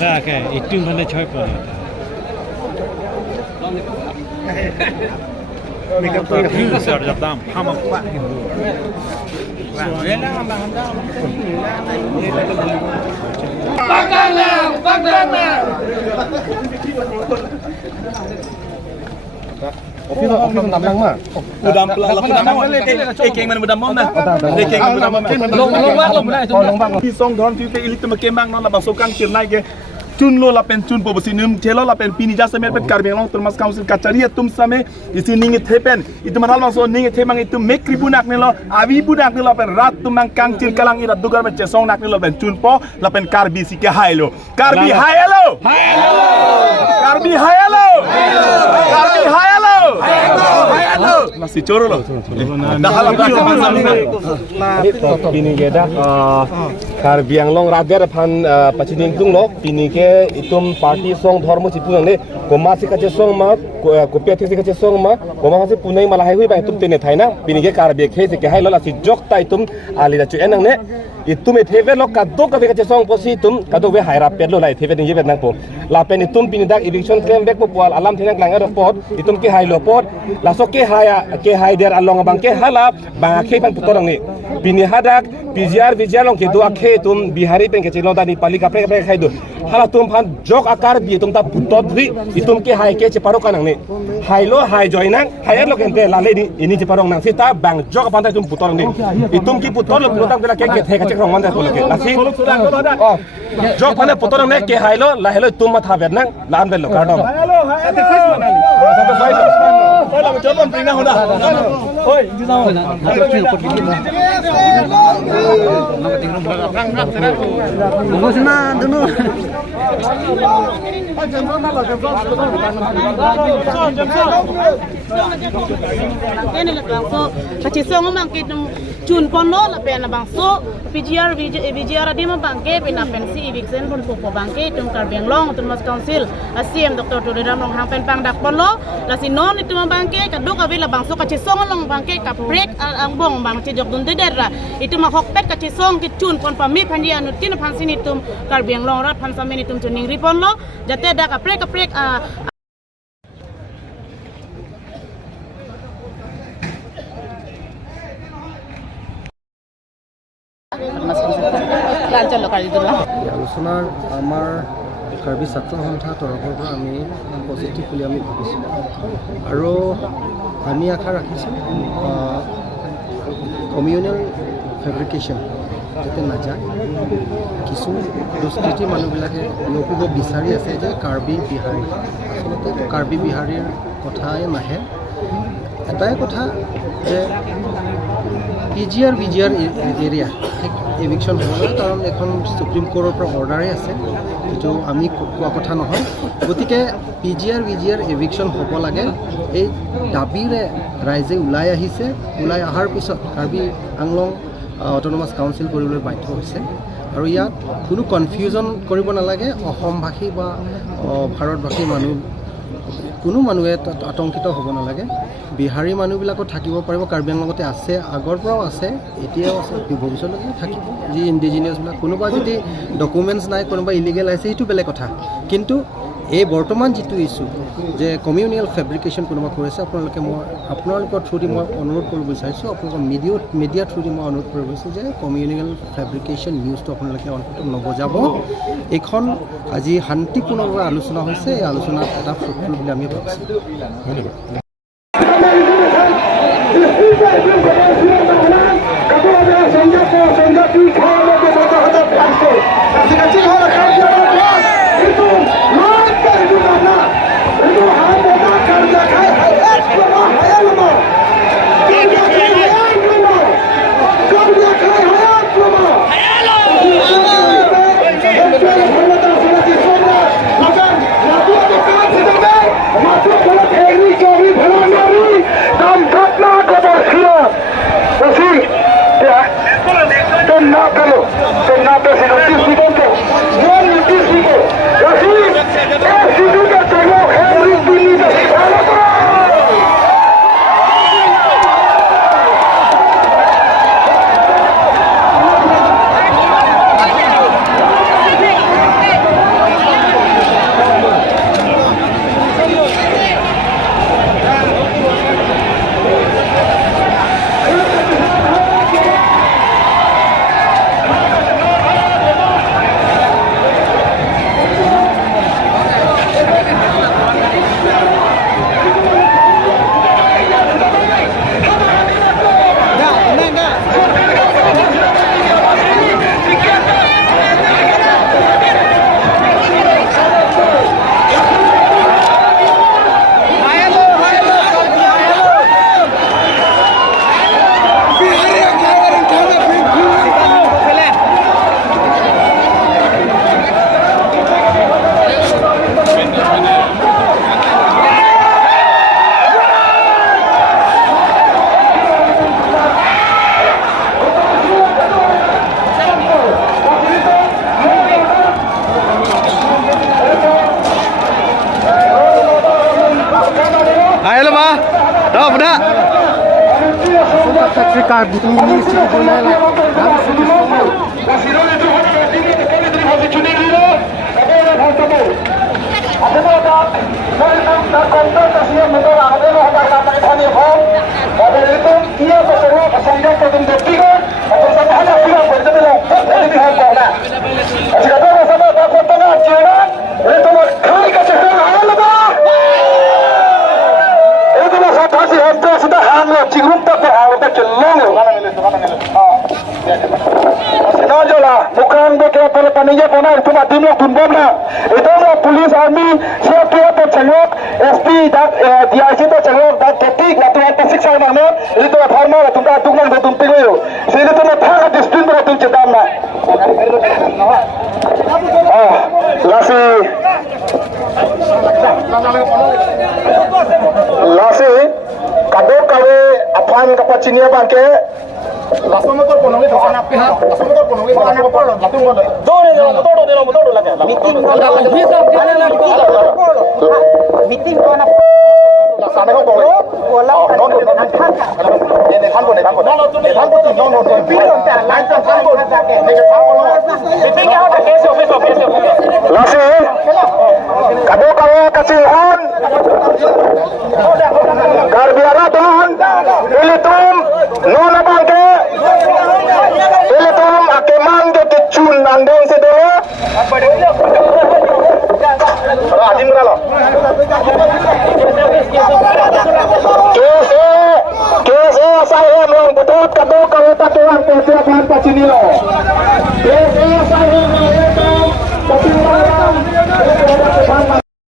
Lah kan, itu mana coy pun. Mereka pun besar jam hamam pak. Office nambang mah. Budam keng mana budam mom na. Keng budam mom. Longที่ส่งดอนที่อิลิตมาเกมบ้างนอนละบางโซกังเกียร์ไล่แกจุนโลละเป็นจุนปบสินึมเทโลละเป็นปีนิจาสมัยเป็นการเบียงลองตุนมัสคาวสิกาจารีตุมสมัยอิสินิงเทเป็นอิตุมาทัลมาโซนิงเทมังอิตุเมกริบุนักนี่ละอาวีบุนักนี่ละเป็นรัตตุมังกังจินกลังอิรัดดูกันเป็นเจซองนักนี่ละเป็นจุนปอละเป็นการบีสิกะไฮโลการบีไฮโลการบีไฮโลการบีไฮโลmasih coro loh. Dah halam dah kemasam ni. Pini ke dah Karbiang long rader pan pacining tung lo. Pini ke itum party song dharma cipung ni. Koma si kace song ma, kopia si kace song ma. Koma si punai malah hai hui bang itum tene thai na. Pini ke Karbiang ke si ke hai lo la si jok ta itum ali da cu enang ne. Itum etheve lo kadok ka kace song posi itum kadok we hai rapet lo la etheve ni jebet nang po. La pen itum pini dak eviction claim back po pual alam thenang lang report itum ke hai lo pot. La so ke hai der along bang ke hala bang ke pan putorang ni. Pini hadak PGR long ke dua ke tum bihari pen ke cilon tadi pali kapre khai do. Hala tum pan jok akar bi tum ta putot bri itum ke hai ke ceparo kanang ni. Hai lo hai joinang hai lo kente lale ni ini ceparong nang sita bang jok pan ta tum putorang ni. Itum ki putor lo putang bela ke the ka cekrong man ta ko ke. Lasi jok pan putorang ne ke hai lo la hello tum ma tha vet nang lan bel lo kardom. Hello, sampai face. Oh, la mencoba pindah honda. Oi, di sana. Nak cuci kot gini. Nak tinggal berang. Monggo sana dulu. Ini lah bang so, kacau so ngomong kita cun pono lah pen bang so, PGR di mana bangke pina pensi eviction pun popo bangke tum Karbiang long tum mas council, asiem Dr. Tudiram long hang pen pang dak pono, lah si non itu bangke kaduk awi lah bang so kacau so ngomong bangke kaprek ang bong bang cijok dun teder lah, itu mah hokpet kacau so kicun pon pamit panji anu tina pansin itu Karbiang long rat pansamen itu tuning ripon lo, jate ada kaprek আলোচনাৰ আমাৰ কাৰ্বি ছাত্ৰ সন্থা তৰফৰ পৰা আমি পজিটিভ বুলি আমি ভাবিছোঁ আৰু আমি আশা ৰাখিছোঁ কমিউনেল ফেব্ৰিকেশ্যন যাতে নাযায় কিছু দুষ্কৃতি মানুহবিলাকে নক'ব বিচাৰি আছে যে কাৰ্বি বিহাৰী আচলতে কাৰ্বি বিহাৰীৰ কথাই নাহে এটাই কথা যে PGR এৰিয়া এভিকশ্যন হ'ব লাগে কাৰণ এখন সুপ্ৰিম কোৰ্টৰ পৰা অৰ্ডাৰে আছে যিটো আমি কোৱা কথা নহয় গতিকে PGR এভিকশ্যন হ'ব লাগে এই দাবীৰে ৰাইজে ওলাই আহিছে ওলাই অহাৰ পিছত কাৰ্বি আংলং অট'নমাছ কাউন্সিল কৰিবলৈ বাধ্য হৈছে আৰু ইয়াত কোনো কনফিউজন কৰিব নালাগে অসমভাষী বা ভাৰতভাষী মানুহ কোনো মানুহে আতংকিত হ'ব নালাগে বিহাৰী মানুহবিলাকো থাকিব পাৰিব কাৰ্বি আংলঙতে আছে আগৰ পৰাও আছে এতিয়াও আছে ভৱিষ্যতলৈকে থাকিব যি ইণ্ডিজিনিয়াছবিলাক কোনোবা যদি ডকুমেণ্টছ নাই কোনোবা ইলিগেল আছে সেইটো বেলেগ কথা কিন্তু এই বৰ্তমান যিটো ইছ্যু যে কমিউনিয়েল ফেব্ৰিকেশ্যন কোনোবা কৰিছে আপোনালোকৰ থ্ৰুদি মই অনুৰোধ কৰিব বিচাৰিছোঁ আপোনালোকৰ মিডিয়া থ্ৰুদি মই অনুৰোধ কৰিব বিচাৰিছোঁ যে কমিউনিয়েল ফেব্ৰিকেশ্যন নিউজটো আপোনালোকে অন্তত নবজাব এইখন আজি শান্তিপূৰ্ণভাৱে আলোচনা হৈছে এই আলোচনাত এটা ফ্ৰুটফুল বুলি আমি ভাবিছোঁ Masuk dalam teknik factory car butung ini sih boleh lah. bukan bekerja pada panitia pernah itu tim lo pun bom lah itu lo polis army siap dia tercengok SP dan DIC tercengok dan ketik lah tuh apa siksa mana itu farma lah tuh kan tungan betul tinggal sini tuh thang disiplin betul cedam lah lasi kado kawe apaan kapacinia bangke langsung motor ponong itu sana pihak langsung motor ponong itu sana motor langsung motor motor lagi meeting meeting kona sana kau boleh non ini kan boleh kan boleh non video tak lain tak kan boleh meeting yang ada case office lasi kado kawe kasih